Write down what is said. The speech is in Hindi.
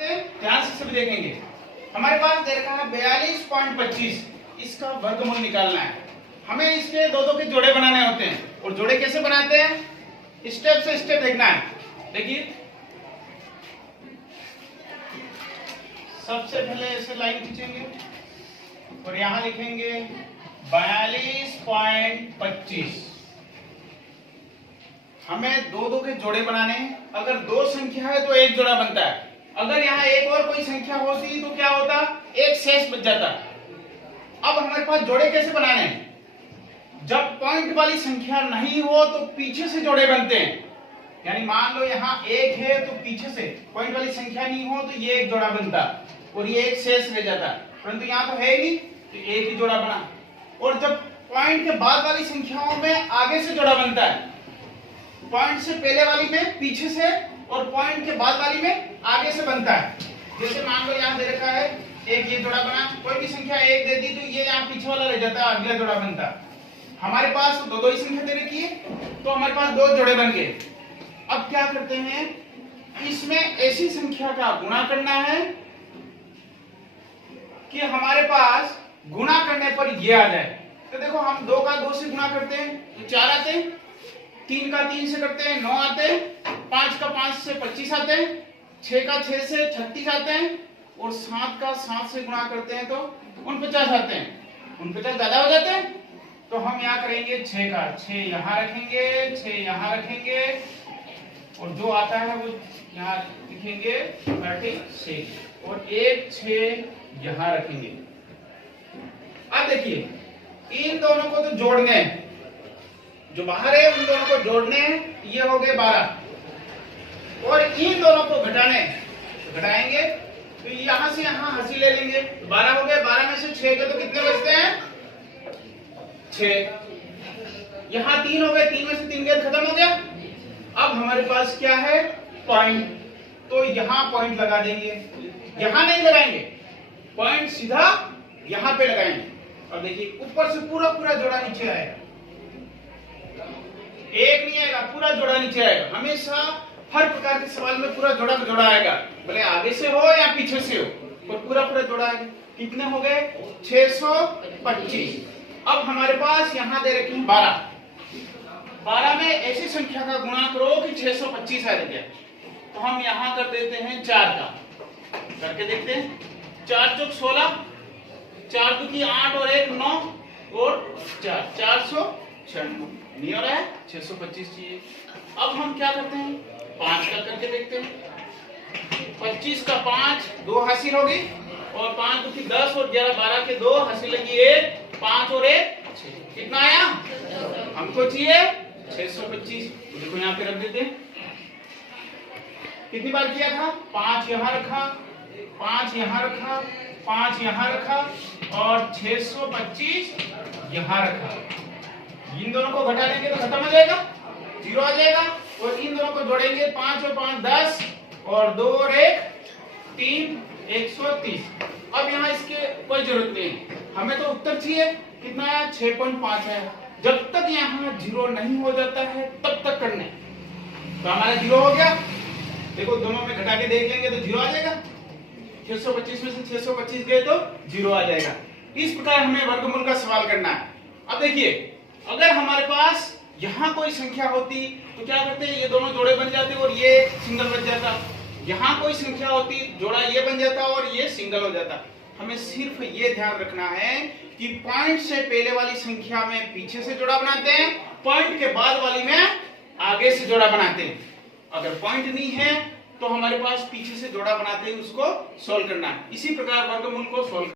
ध्यान से सभी देखेंगे। हमारे पास दे रखा है 42.25, इसका वर्गमूल निकालना है। हमें इसके दो दो के जोड़े बनाने होते हैं और जोड़े कैसे बनाते हैं, स्टेप से स्टेप देखना है। देखिए सबसे पहले ऐसे लाइन खींचेंगे और यहां लिखेंगे 42.25। हमें दो दो के जोड़े बनाने हैं। अगर दो संख्या है तो एक जोड़ा बनता है। अगर यहाँ एक और कोई संख्या होती तो क्या होता, एक शेष बच जाता। अब हमारे पास जोड़े कैसे बनाने हैं, जब पॉइंट वाली संख्या नहीं हो तो पीछे से जोड़े बनते हैं। यानी मान लो यहाँ एक है तो पीछे से पॉइंट वाली संख्या नहीं हो तो ये एक जोड़ा बनता और ये एक शेष रह जाता, परंतु यहाँ तो है ही नहीं तो एक ही जोड़ा बना। और जब पॉइंट के बाद वाली संख्याओं में आगे से जोड़ा बनता है, पॉइंट से पहले वाली में पीछे से और पॉइंट के बाद वाली में आगे से बनता है। जैसे मान लो यहाँ दे रखा है एक, ये जोड़ा बना, कोई भी संख्या एक दे दी तो ये यहाँ पीछे वाला रह जाता है, अगला जोड़ा बनता। हमारे पास दो दो ही संख्या दे रखी है तो हमारे पास दो जोड़े बन गए। अब क्या करते हैं, इसमें ऐसी संख्या का गुणा करना है कि हमारे पास गुणा करने पर ये आ जाए। तो देखो हम 2 का 2 से गुणा करते हैं तो 4 आते हैं, 3 का 3 से करते हैं 9 आते हैं, 5 का 5 से 25 आते हैं, 6 का 6 से 36 आते हैं और 7 का 7 से गुणा करते हैं तो 49 आते हैं। 49 ज्यादा हो जाते हैं तो हम यहाँ करेंगे 6 का 6 यहाँ रखेंगे, 6 यहाँ रखेंगे और जो आता है वो यहाँ लिखेंगे 36 और 1 6 यहाँ रखेंगे। अब देखिए इन दोनों को तो जोड़ने हैं, जो बाहर है उन दोनों को जोड़ने हैं, ये हो गए 12 और इन दोनों को घटाने तो घटाएंगे तो यहां से यहां हंसी ले लेंगे, 12 हो गए, 12 में से 6 के तो कितने बचते हैं 6, यहां 3 हो गए, 3 में से 3 गए खत्म हो गया। अब हमारे पास क्या है पॉइंट, तो यहां पॉइंट लगा देंगे, यहां नहीं लगाएंगे, पॉइंट सीधा यहां पे लगाएंगे। और देखिए ऊपर से पूरा पूरा जोड़ा नीचे आएगा, एक नहीं आएगा, पूरा जोड़ा नीचे आएगा। हमेशा हर प्रकार के सवाल में पूरा जोड़ा जोड़ा आएगा, भले आगे से हो या पीछे से हो, और पूरा पूरा जोड़ा आएगा। कितने हो गए 625। अब हमारे पास यहाँ दे रखे हैं 12 में ऐसी संख्या का गुणा करो कि 625 आ जाए। तो हम यहाँ कर देते हैं 4 का, करके देखते हैं। 4 चौक 16, 4 दूकी 8 और 1 9 और 4 496 नहीं हो रहा है, 625 चाहिए। अब हम क्या करते हैं 5 का करके देखते हैं। 25 का 5 2 हासिल होगी और 5 दूकी 10 और 11 12 के 2 हासिल लगी 1 5 और 1 6, कितना आया हमको चाहिए 625। देखो यहाँ पे रख देते हैं, कितनी बार किया था 5 यहाँ रखा, 5 यहाँ रखा, 5 यहाँ रखा और 625 यहाँ रखा। इन दोनों को घटा लेंगे तो खत्म हो जाएगा, 0 आ जाएगा। और इन दोनों को जोड़ेंगे 5 और 5 10 और 2 और 1 3 130। अब यहाँ इसके कोई जरूरत नहीं, हमें तो उत्तर चाहिए कितना है 6.5 है। जब तक यहाँ 0 नहीं हो जाता है तब तक करने। तो हमारा 0 हो गया, देखो दोनों में घटा के देख लेंगे तो 0 आ जाएगा। 625 में से 625 गए तो 0 आ जाएगा। इस प्रकार हमें वर्गमूल का सवाल करना है। अब देखिए अगर हमारे पास यहाँ कोई संख्या होती तो क्या करते हैं, ये दोनों जोड़े बन जाते और ये सिंगल बन जाता। यहाँ कोई संख्या होती जोड़ा ये बन जाता और ये सिंगल हो जाता। हमें सिर्फ ये ध्यान रखना है कि पॉइंट से पहले वाली संख्या में पीछे से जोड़ा बनाते हैं, पॉइंट के बाद वाली में आगे से जोड़ा बनाते हैं। अगर पॉइंट नहीं है तो हमारे पास पीछे से जोड़ा बनाते हैं, उसको सोल्व करना है। इसी प्रकार वर्गमूल को सोल्व